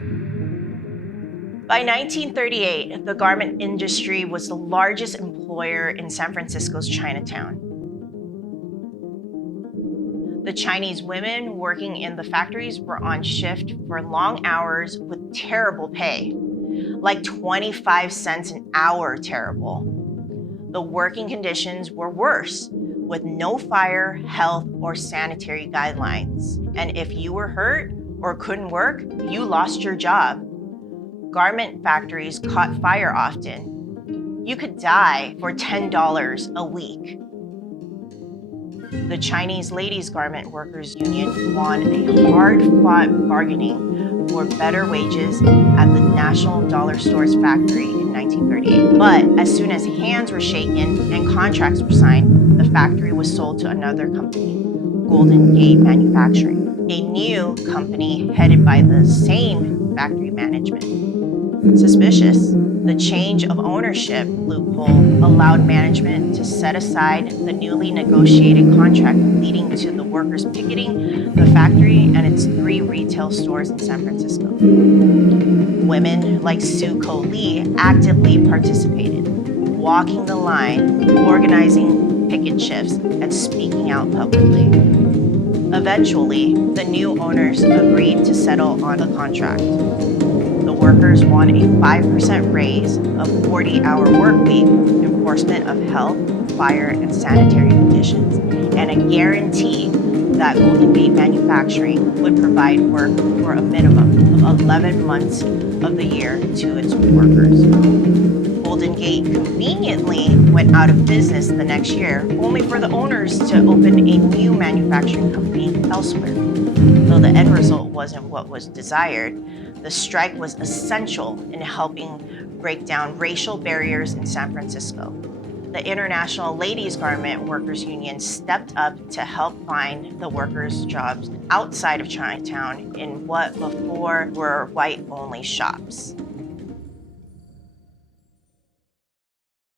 By 1938, the garment industry was the largest employer in San Francisco's Chinatown. The Chinese women working in the factories were on shift for long hours with terrible pay, like 25 cents an hour terrible. The working conditions were worse, with no fire, health, or sanitary guidelines. And if you were hurt or couldn't work, you lost your job. Garment factories caught fire often. You could die for $10 a week. The Chinese Ladies Garment Workers Union won a hard-fought bargaining for better wages at the National Dollar Stores factory in 1938. But as soon as hands were shaken and contracts were signed, the factory was sold to another company, Golden Gate Manufacturing, a new company headed by the same factory management. Suspicious. The change of ownership loophole allowed management to set aside the newly negotiated contract, leading to the workers picketing the factory and its 3 retail stores in San Francisco. Women like Sue Ko Lee actively participated, walking the line, organizing picket shifts, and speaking out publicly. Eventually, the new owners agreed to settle on a contract. The workers won a 5% raise, a 40-hour work week, enforcement of health, fire, and sanitary conditions, and a guarantee that Golden Gate Manufacturing would provide work for a minimum of 11 months of the year to its workers. Golden Gate conveniently went out of business the next year, only for the owners to open a new manufacturing company elsewhere. Though the end result wasn't what was desired, the strike was essential in helping break down racial barriers in San Francisco. The International Ladies Garment Workers Union stepped up to help find the workers jobs outside of Chinatown in what before were white-only shops.